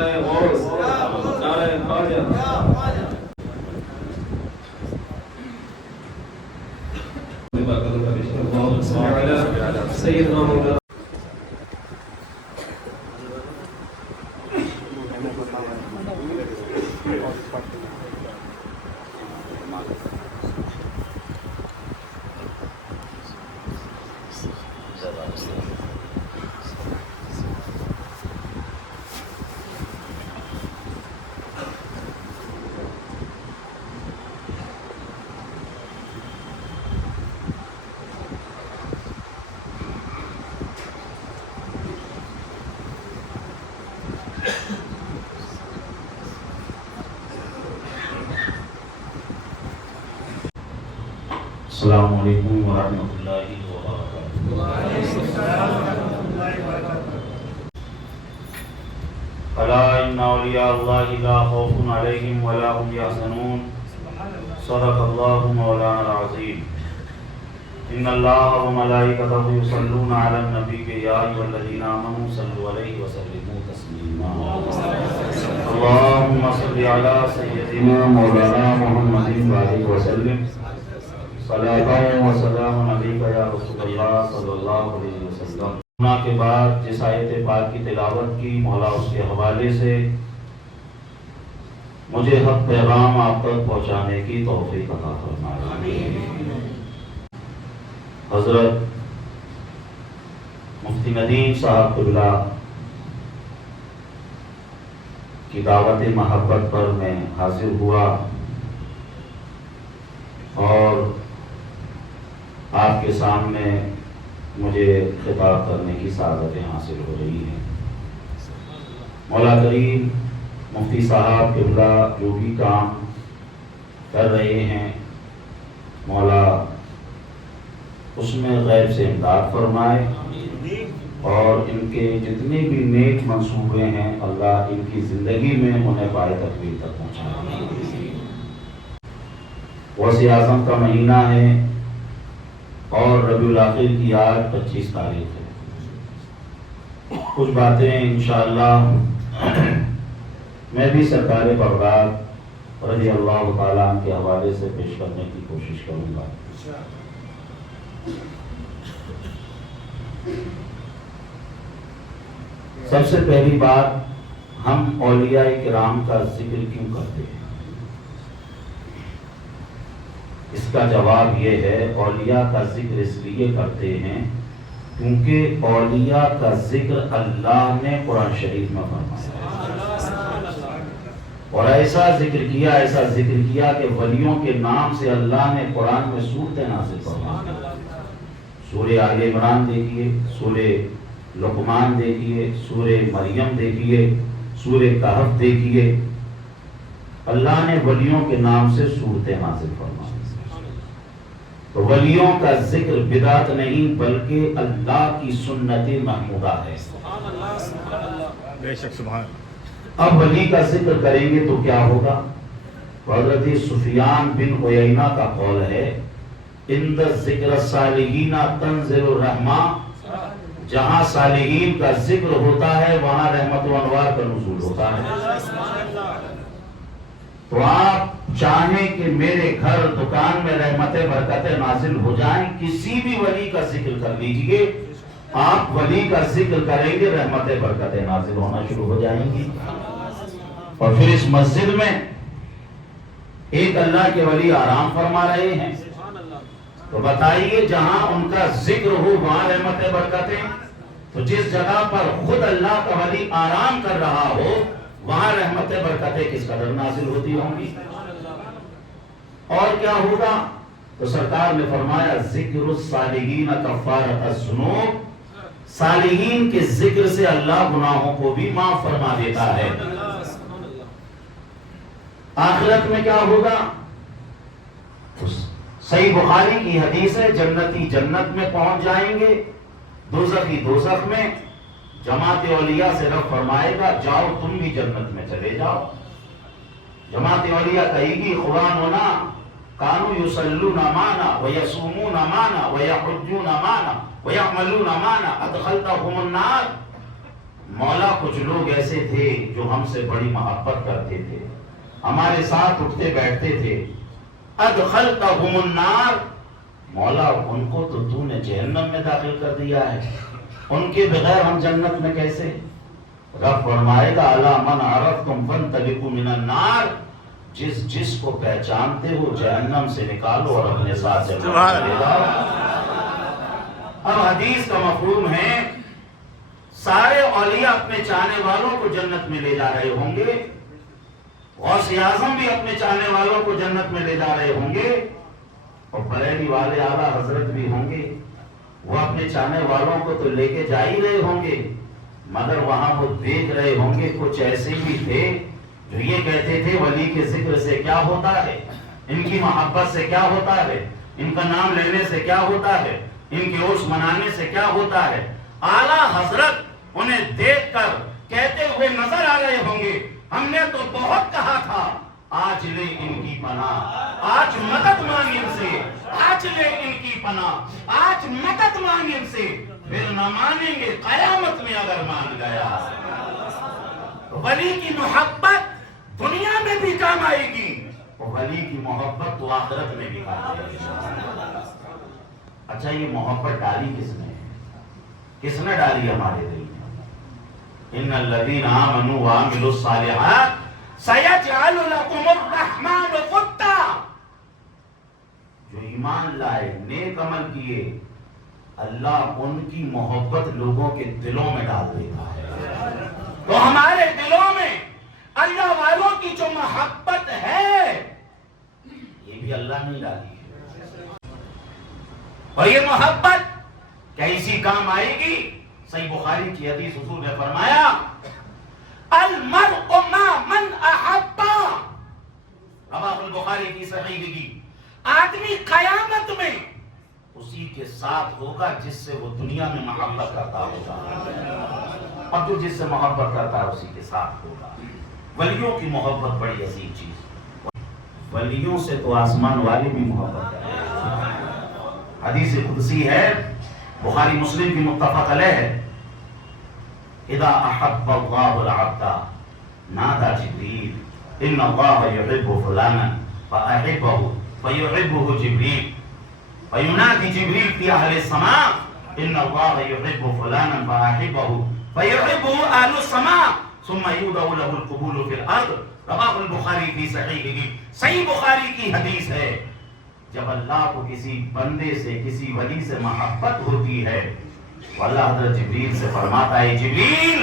نعرہ غوث، نعرہ خواجہ۔ سیدنا مولانا السلام علیکم ورحمۃ اللہ وبرکاتہ۔ الا ان اولیاء اللہ لا خوف علیہم ولا هم یحزنون، صدق اللہ مولانا العظیم۔ ان اللہ وملائکتہ یصلون علی النبی یا ایھا الذین آمنوا صلوا علیہ وسلموا تسلیما۔ اللہم صل علی سیدنا مولانا محمد وآلہ وسلم، صلاۃ و سلام علیک یا رسول اللہ صلی اللہ علیہ وسلم۔ گناہ کے بعد جس آیت پاک کی تلاوت کی، مولا اس کے حوالے سے مجھے حق پیغام آپ تک پہنچانے کی توفیق عطا فرمائے۔ حضرت مفتی ندیم صاحب قبلہ کی دعوت محبت پر میں حاضر ہوا اور آپ کے سامنے مجھے خطاب کرنے کی سعادتیں حاصل ہو رہی ہیں۔ مولا کریم مفتی صاحب قبلہ جو بھی کام کر رہے ہیں، مولا اس میں غیب سے امداد فرمائے اور ان کے جتنے بھی نیک منصوبے ہیں اللہ ان کی زندگی میں انہیں پائے تکمیل تک پہنچائے۔ غوث اعظم کا مہینہ ہے اور ربیع الاخر کی آج 25 تاریخ ہے۔ کچھ باتیں انشاءاللہ میں بھی سرکار بغداد رضی اللہ تعالیٰ عنہ کے حوالے سے پیش کرنے کی کوشش کروں گا۔ سب سے پہلی بات، ہم اولیاء کرام کا ذکر کیوں کرتے ہیں؟ اس کا جواب یہ ہے، اولیاء کا ذکر اس لیے کرتے ہیں کیونکہ اولیاء کا ذکر اللہ نے قرآن شریف میں فرمایا اور ایسا ذکر کیا کہ ولیوں کے نام سے اللہ نے قرآن میں سورتیں نازل فرمائی۔ سورہ آل عمران دیکھیے، سورہ لقمان دیکھیے، سورہ مریم دیکھیے، سورہ کہف دیکھیے، اللہ نے ولیوں کے نام سے سورتیں نازل فرمائی۔ تو ولیوں کا ذکر بدعت نہیں بلکہ اللہ کی سنت محمودہ ہے۔ بے شک سبحان۔ اب ولی کا ذکر کریں گے تو کیا ہوگا؟ حضرت سفیان بن عیینہ کا قول ہے، عند ذکر الصالحین تنزل الرحمہ، جہاں صالحین کا ذکر ہوتا ہے وہاں رحمت و انوار کا نزول ہوتا ہے۔ تو آپ چاہیں کہ میرے گھر دکان میں رحمتیں برکتیں نازل ہو جائیں، کسی بھی ولی کا ذکر کر لیجئے، آپ ولی کا ذکر کریں گے رحمتیں برکتیں نازل ہونا شروع ہو جائیں گی۔ اور پھر اس مسجد میں ایک اللہ کے ولی آرام فرما رہے ہیں، تو بتائیے جہاں ان کا ذکر ہو وہاں رحمتیں برکتیں، تو جس جگہ پر خود اللہ کا ولی آرام کر رہا ہو وہاں رحمتیں برکتیں کس قدر نازل ہوتی ہوں گی۔ اور کیا ہوگا؟ تو سرکار نے فرمایا ذکر الصالحین کفارۃ الذنوب، صالحین کے ذکر سے اللہ گناہوں کو بھی معاف فرما دیتا ہے۔ آخرت میں کیا ہوگا؟ صحیح بخاری کی حدیث ہے، جنتی جنت میں پہنچ جائیں گے، دوزخی دوزخ میں۔ جماعت اولیاء سے رب فرمائے گا جاؤ تم بھی جنت میں چلے جاؤ۔ جماعت اولیاء کہے گی قرآننا کانوا یصلون معنا ویصومون معنا ویحجون معنا ویعملون معنا ادخلتهم النار۔ مولا کچھ لوگ ایسے تھے جو ہم سے بڑی محبت کرتے تھے، ہمارے ساتھ اٹھتے بیٹھتے تھے، ادخلتہم النار، مولا ان کو تو نے جہنم میں داخل کر دیا ہے، ان کے بغیر ہم جنت میں کیسے؟ رب فرمائے گا الا من عرفتم فانطلقوا من النار، جس کو پہچانتے ہو جہنم سے نکالو اور اپنے ساتھ جنت میں لے جاؤ۔ اب حدیث کا مفہوم ہے سارے اولیاء اپنے چاہنے والوں کو جنت میں لے جا رہے ہوں گے، غوث اعظم بھی اپنے چاہنے والوں کو جنت میں لے جا رہے ہوں گے، اور بریلی والے اعلیٰ حضرت بھی ہوں گے، وہ اپنے چاہنے والوں کو تو لے کے جا ہی رہے ہوں گے، مگر وہاں وہ دیکھ رہے ہوں گے کچھ ایسے بھی تھے جو یہ کہتے تھے ولی کے ذکر سے کیا ہوتا ہے، ان کی محبت سے کیا ہوتا ہے، ان کا نام لینے سے کیا ہوتا ہے، ان کے عرس منانے سے کیا ہوتا ہے۔ اعلیٰ حضرت انہیں دیکھ کر کہتے ہوئے نظر آ رہے ہوں گے ہم نے تو بہت کہا تھا، آج لے ان کی پناہ، آج مدد مانگ ان سے، آج لے ان کی پناہ، آج مدد مانگ ان سے، پھر نہ مانیں گے قیامت میں اگر مان گیا۔ ولی کی محبت دنیا میں بھی کام آئے گی، ولی کی محبت تو آخرت میں بھی کام آئے گی۔ اچھا یہ محبت ڈالی کس نے؟ کس نے ڈالی ہمارے دل میں؟ ان الذین آمنوا وعملوا الصالحات سیجعل لکم الرحمن ودا، جو ایمان لائے نیک عمل کیے اللہ ان کی محبت لوگوں کے دلوں میں ڈال دیتا ہے۔ تو ہمارے دلوں میں اللہ والوں کی جو محبت ہے یہ بھی اللہ نے ڈالی ہے، اور یہ محبت کیسی کام آئے گی؟ صحیح بخاری کی حدیث حضور نے فرمایا المرء مع من احب، رواه البخاری کی صحیح کی، آدمی قیامت میں اسی کے ساتھ ہوگا جس سے وہ دنیا میں محبت کرتا ہوگا، اور جو جس سے محبت کرتا ہے اسی کے ساتھ ہوگا۔ ولیوں کی محبت بڑی عظیم چیز، ولیوں سے تو آسمان والے بھی محبت کرتے ہیں۔ حدیث قدسی ہے بخاری مسلم کی متفق علیہ ہے، اذا احب اللہ العبد نادى جبریل ان اللہ يحب فلانا فاحبه فيحبه جبریل، فينادي جبریل في اهل السماء ان اللہ يحب فلانا فاحبه فيحبه اهل السماء ثم يودع له القبول في الارض، رواه البخاری في صحیحہ۔ صحیح بخاری کی حدیث ہے جب اللہ کو کسی بندے سے کسی ولی سے محبت ہوتی ہے تو اللہ حضرت جبریل سے فرماتا ہے جبریل،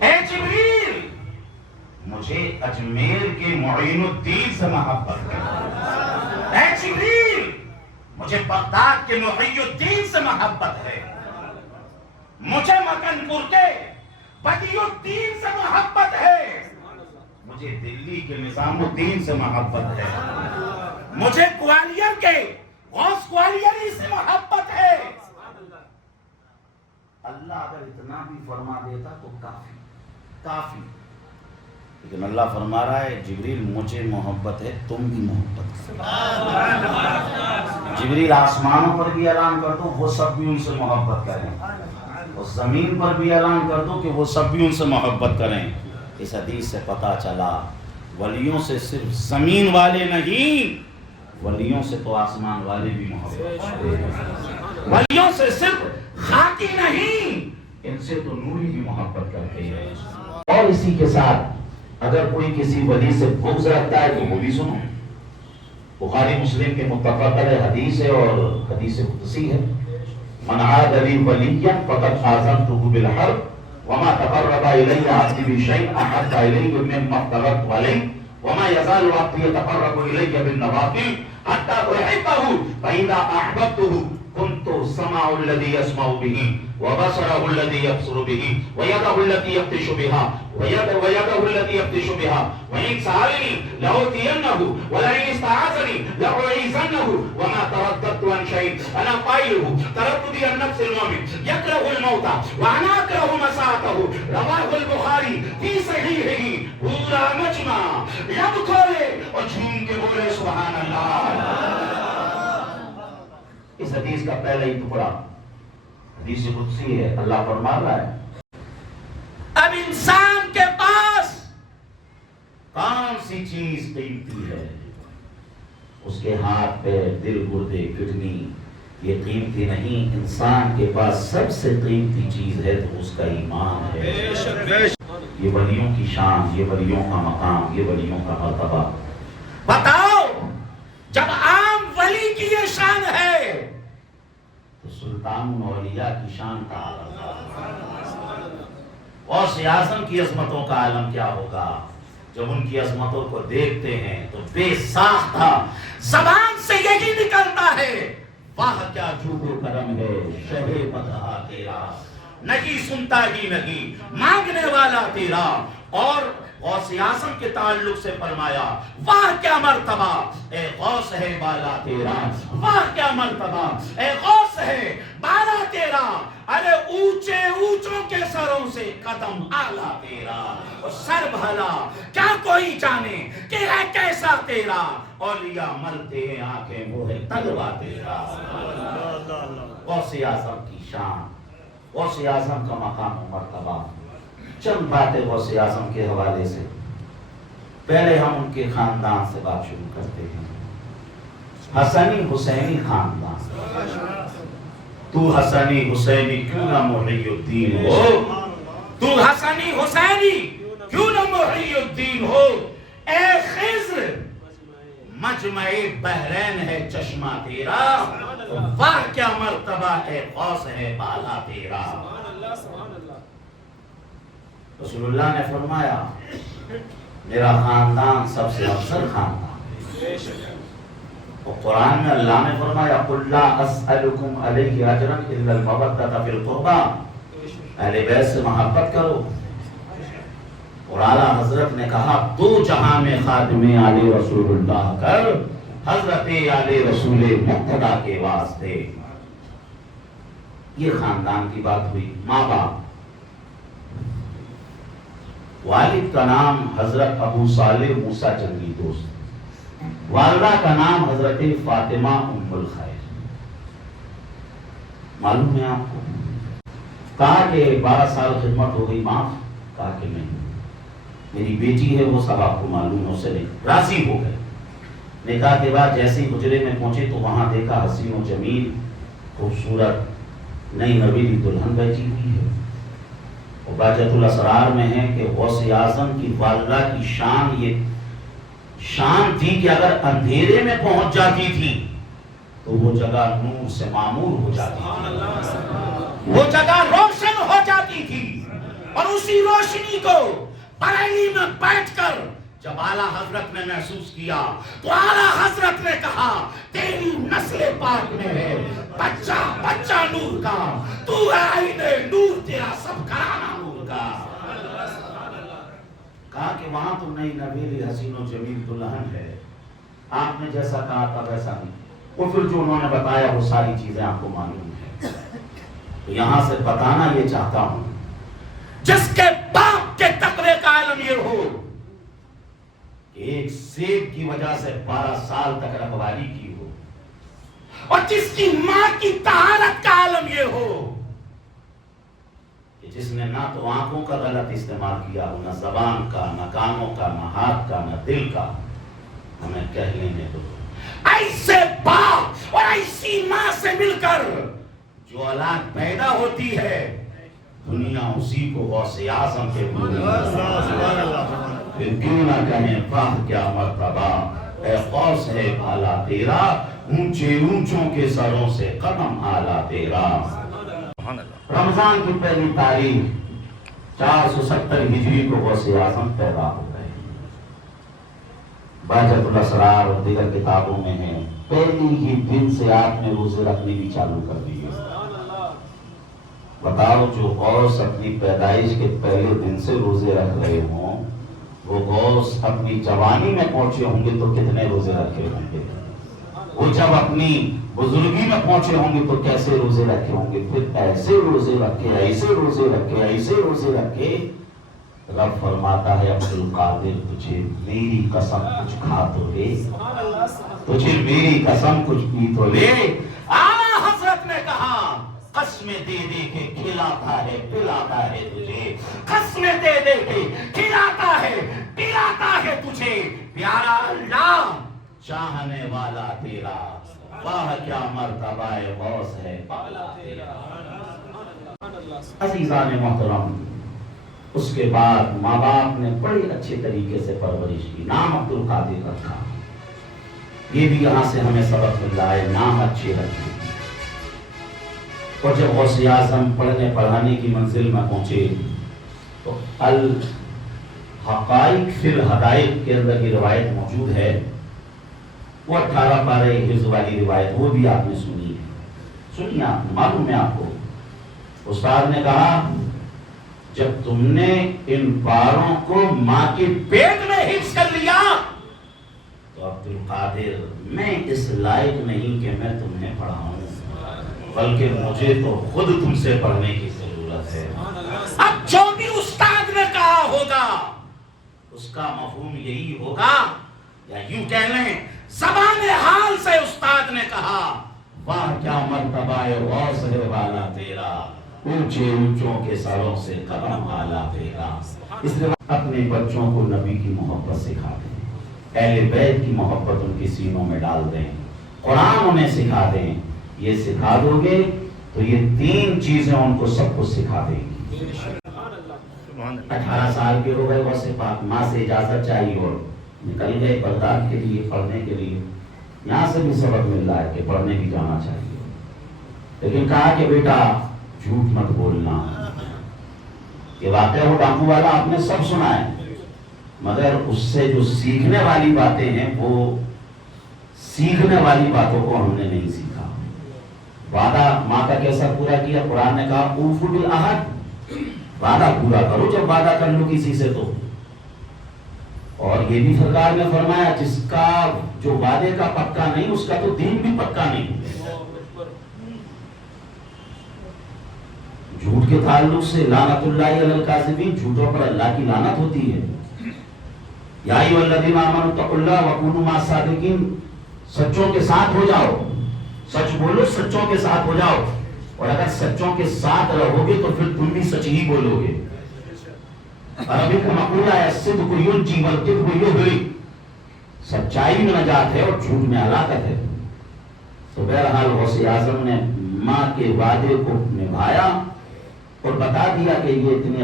اے جبریل مجھے اجمیر کے معین الدین سے محبت ہے، اے جبریل مجھے بغداد کے محی الدین سے محبت ہے، مجھے مکن پور کے بدی الدین سے محبت ہے، مجھے دلی کے نظام الدین سے محبت ہے، مجھے گوالیر کے غوث گوالیری سے محبت ہے۔ اللہ اگر اتنا بھی فرما دیتا تو کافی، لیکن اللہ فرما رہا ہے جبریل مجھے محبت ہے، تم بھی محبت کرو۔ جبریل آسمانوں پر بھی اعلان کر دو وہ سب بھی ان سے محبت کریں، اور زمین پر بھی اعلان کر دو کہ وہ سب بھی ان سے محبت کریں۔ اس حدیث سے پتہ چلا ولیوں سے صرف زمین والے نہیں، ولیوں سے تو آسمان والے بھی محبت کرتے ہیں، ولیوں سے صرف خاکی نہیں، ان سے تو نوری بھی محبت کرتے ہیں۔ اور اسی کے ساتھ اگر کوئی کسی ولی سے بغض رکھتا ہے تو وہ بھی سنو، بخاری مسلم کے متفق علیہ حدیث ہے اور حدیث قدسی ہے، من عاد لی ولیا فقد آذنته بالحرب وما تقرب الی عبدی بشیء احب الی مما افترضت علیہ وما يزال عبدی يتقرب الی بالنوافل حتى احبه فاذا احببته كنت سمع الذي يسمع به وبصره الذي يبصر به ويده التي يبطش بها ويده التي يبطش بها وإن سألني لأعطينه ولئن استعاذني لأعيذنه وما ترددت عن شيء أنا قائله ترددي عن نفس المؤمن يكره الموت وأنا أكره مساءته، رواه البخاری في صحیحہ۔ پورا مجمع لب کھولے اور جھوم کے بولے سبحان اللہ۔ اس حدیث کا پہلا ہی ٹکڑا حدیث قدسی ہے، اللہ فرما رہا ہے اب انسان کے پاس کون سی چیز قیمتی ہے؟ اس کے ہاتھ پہ دل، گردے، کڈنی یہ قیمتی نہیں. انسان کے پاس سب سے قیمتی چیز ہے تو اس کا ایمان ہے. یہ ولیوں کی شان، یہ ولیوں کا مقام، یہ ولیوں کا مرتبہ. بتاؤ جب عام ولی کی یہ شان ہے تو سلطان الاولیاء کی شان کا اور اعظم کی عظمتوں کا عالم کیا ہوگا؟ جب ان کی عظمتوں کو دیکھتے ہیں تو بے ساختہ زبان سے یہی نکلتا ہے، واہ کیا جود و کرم ہے شہ مدحہ تیرا، نہیں سنتا ہی نہیں مانگنے والا تیرا. اور غوث اعظم کے تعلق سے فرمایا واہ کیا مرتبہ اے غوث ہے بالا تیرا، واہ کیا مرتبہ اے غوث ہے بالا تیرا، ارے اونچے اونچوں کے سروں سے قدم اعلیٰ تیرا. اور سر بھلا کیا کوئی جانے کہ ہے کیسا تیرا، اولیاء مرتے ہیں آنکھیں موہے تلوا تیرا. غوث اعظم کی شان، غوث اعظم کا مقام و مرتبہ. چند باتیں غوث اعظم کے حوالے سے. پہلے ہم ان کے خاندان سے بات شروع کرتے ہیں. حسنی حسینی خاندان. تو حسنی حسینی کیوں نہ محی الدین ہو، تو حسنی حسینی کیوں نہ محی الدین ہو. اے خضر مجمع بحرین ہے چشمہ تیرا، واہ کیا مرتبہ اے غوث ہے بالا تیرا. رسول اللہ نے فرمایا میرا خاندان سب سے افضل خاندان. اور قرآن میں اللہ نے فرمایا قُلْ لَا أَسْأَلُكُمْ عَلَيْهِ أَجْرًا إِلَّا الْمَوَدَّةَ فِي الْقُرْبَى. اہل بیت سے محبت کرو. اور اعلیٰ حضرت نے کہا دو جہاں میں خادم آل رسول اللہ کر، حضرت آل رسول مقتدیٰ کے واسطے. یہ خاندان کی بات ہوئی. ماں باپ، والد کا نام حضرت ابو صالح موسیٰ جنگی دوست، والدہ کا نام حضرت فاطمہ ام الخیر. معلوم ہے آپ کو؟ کہا کہ 12 سال خدمت ہو گئی معاف؟ کہا کہ نہیں، میری بیٹی ہے وہ سب آپ کو معلوم ہے. اسے نہیں راضی ہو گئے. نکاح کے بعد جیسے ہی حجرے میں پہنچے تو وہاں دیکھا حسین و جمیل خوبصورت نئی نویلی دلہن بیٹھی ہوئی ہے. باجت الاسرار میں ہے کہ غوث اعظم کی والدہ کی شان یہ شان تھی کہ اگر اندھیرے میں پہنچ جاتی تھی تو وہ جگہ نور سے معمور ہو جاتی تھی، وہ جگہ روشن ہو جاتی تھی. اور اسی روشنی کو بریلی میں بیٹھ کر جب اعلیٰ حضرت نے محسوس کیا تو اعلیٰ حضرت نے کہا تیری نسل پاک میں ہے بچہ بچہ نور کا، تو ہے آئین نور، تیرا سب گھرانہ نور کا. کہا کہ وہاں تو نئی نویلی حسین و جمیل دلہن ہے، آپ نے جیسا کہا تھا ویسا نہیں. اور پھر جو انہوں نے بتایا وہ ساری چیزیں آپ کو معلوم ہے. تو یہاں سے بتانا یہ چاہتا ہوں جس کے باپ کے تقوی کا علم یہ ہو کہ ایک سیب کی وجہ سے 12 سال تک رکھوالی کی ہو، اور جس کی ماں کی طہارت کا عالم یہ ہو کہ جس نے نہ تو آنکھوں کا غلط استعمال کیا ہو، نہ زبان کا، نہ کانوں کا، نہ ہاتھ کا، نہ دل کا. ہمیں کہہ لینے دو ایسے باپ اور ایسی ماں سے مل کر جو اولاد پیدا ہوتی ہے دنیا اسی کو غوث اعظم کے پھر کیوں نہ کہیں واہ کیا مرتبہ اے غوث ہے بالا تیرا، اونچے اونچوں کے سروں سے قدم اعلیٰ تیرا. رمضان کی پہلی تاریخ 470 ہجری کو غوث اعظم پیدا ہو گئے. باجت الاسرار اور دیگر کتابوں میں ہے پہلی ہی دن سے آپ نے روزے رکھنے بھی چالو کر دیے. بتاؤ جو غوث اپنی پیدائش کے پہلے دن سے روزے رکھ رہے ہوں وہ غوث اپنی جوانی میں پہنچے ہوں گے تو کتنے روزے رکھے ہوں گے؟ وہ جب اپنی بزرگی میں پہنچے ہوں گے تو کیسے روزے رکھے ہوں گے؟ پھر ایسے روزے رکھے، ایسے روزے رکھے، ایسے روزے رکھے. رب فرماتا ہے عبدالقادر تجھے میری قسم کچھ کھا تو لے، تجھے میری قسم کچھ پی تو لے. اعلیٰ حضرت نے کہا قسمیں دے دے کے کھلا کھلاتا ہے پلاتا ہے تجھے، قسمیں دے دے کے کھلاتا ہے پلاتا ہے تجھے، پیارا اللہ چاہنے والا تیرا، واہ کیا مرتبہ غوث ہے پالا تیرا۔ عزیزان محترم، اس کے بعد ماں باپ نے بڑے اچھے طریقے سے پرورش کی، نام عبد القادر رکھا۔ یہ بھی یہاں سے ہمیں سبق مل رہا ہے، نام اچھے رکھیں۔ اور جب غوث اعظم پڑھنے پڑھانے کی منزل میں پہنچے تو الحقائق فی الحدائق کے اندر یہ روایت موجود ہے، وہ 18 پارے حفظ والی روایت، وہ بھی آپ نے سنی ہے، سنیے آپ، معلوم ہے آپ کو۔ استاد نے کہا جب تم نے ان پاروں کو ماں کے پیٹ میں حفظ کر لیا تو عبد القادر میں اس لائق نہیں کہ میں تمہیں پڑھاؤں، بلکہ مجھے تو خود تم سے پڑھنے کی ضرورت ہے۔ اب جو بھی استاد نے کہا ہوگا اس کا مفہوم یہی ہوگا، یا یوں کہہ لیں زبان حال سے استاد نے کہا واہ کیا مرتبہ غوث ہے والا تیرا، اونچے اونچوں کے سروں سے قدم والا تیرا۔ اس لیے اپنے بچوں کو نبی کی محبت سکھا دیں، اہل بیت کی محبت ان کی سینوں میں ڈال دیں، قرآن انہیں سکھا دیں۔ یہ سکھا دو گے تو یہ 3 چیزیں ان کو سب کچھ سکھا دیں گی۔ 18 سال کے ہو گئے، غوث پاک ماں سے اجازت چاہیے اور نکل گئے بغداد کے لیے پڑھنے کے لیے۔ یہاں سے بھی سبق مل رہا ہے کہ پڑھنے بھی جانا چاہیے، لیکن کہا کہ بیٹا جھوٹ مت بولنا۔ یہ واقعہ وہ ڈاکو والا آپ نے سب سنا ہے، مگر اس سے جو سیکھنے والی باتیں ہیں وہ سیکھنے والی باتوں کو ہم نے نہیں سیکھا۔ وعدہ ماں کا کیسا پورا کیا؟ قرآن نے کہا اوفوا بالعہد، وعدہ پورا کرو جب وعدہ کر لو کسی سے تو۔ اور یہ بھی سرکار نے فرمایا جس کا جو وعدے کا پکا نہیں اس کا تو دین بھی پکا نہیں۔ جھوٹ کے تعلق سے لعنت اللہ علی الکاذبین، جھوٹوں پر اللہ کی لعنت ہوتی ہے۔ یا ایھا الذین آمنوا اتقوا اللہ وکونوا مع الصادقین، سچوں کے ساتھ ہو جاؤ، سچ بولو، سچوں کے ساتھ ہو جاؤ، اور اگر سچوں کے ساتھ رہو گے تو پھر تم بھی سچ ہی بولو گے۔ عربی کا مقولہ ہے الصدق ینجی والکذب یہلک، سچائی میں نجات ہے اور جھوٹ میں ہلاکت ہے۔ تو بہرحال غوث اعظم نے ماں کے وعدے کو نبھایا اور بتا دیا کہ یہ اتنے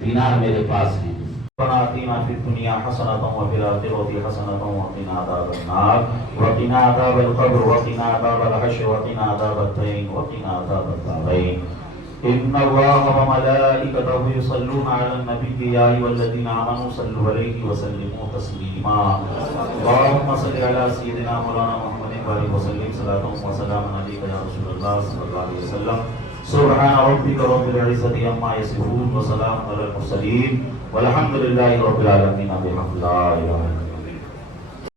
دینار میرے پاس ہیں۔ ربنا آتنا فی الدنیا حسنۃ وفی الآخرۃ حسنۃ وقنا عذاب النار وقنا عذاب القبر وقنا عذاب الحشر وقنا عذاب الدین وقنا عذاب الدارین۔ ان اللہ وملائکتہ یصلون علی النبی یا ایھا الذین آمنوا صلوا علیہ وسلموا تسلیما۔ اللهم صل علی سیدنا مولانا محمد وآلہ وسلم صلاۃ وسلام علیک یا رسول اللہ صلی اللہ علیہ وسلم۔ سبحان ربک رب العزۃ عما یصفون وسلام علی المرسلین والحمد للہ رب العالمین بحمد لا الہ الا اللہ۔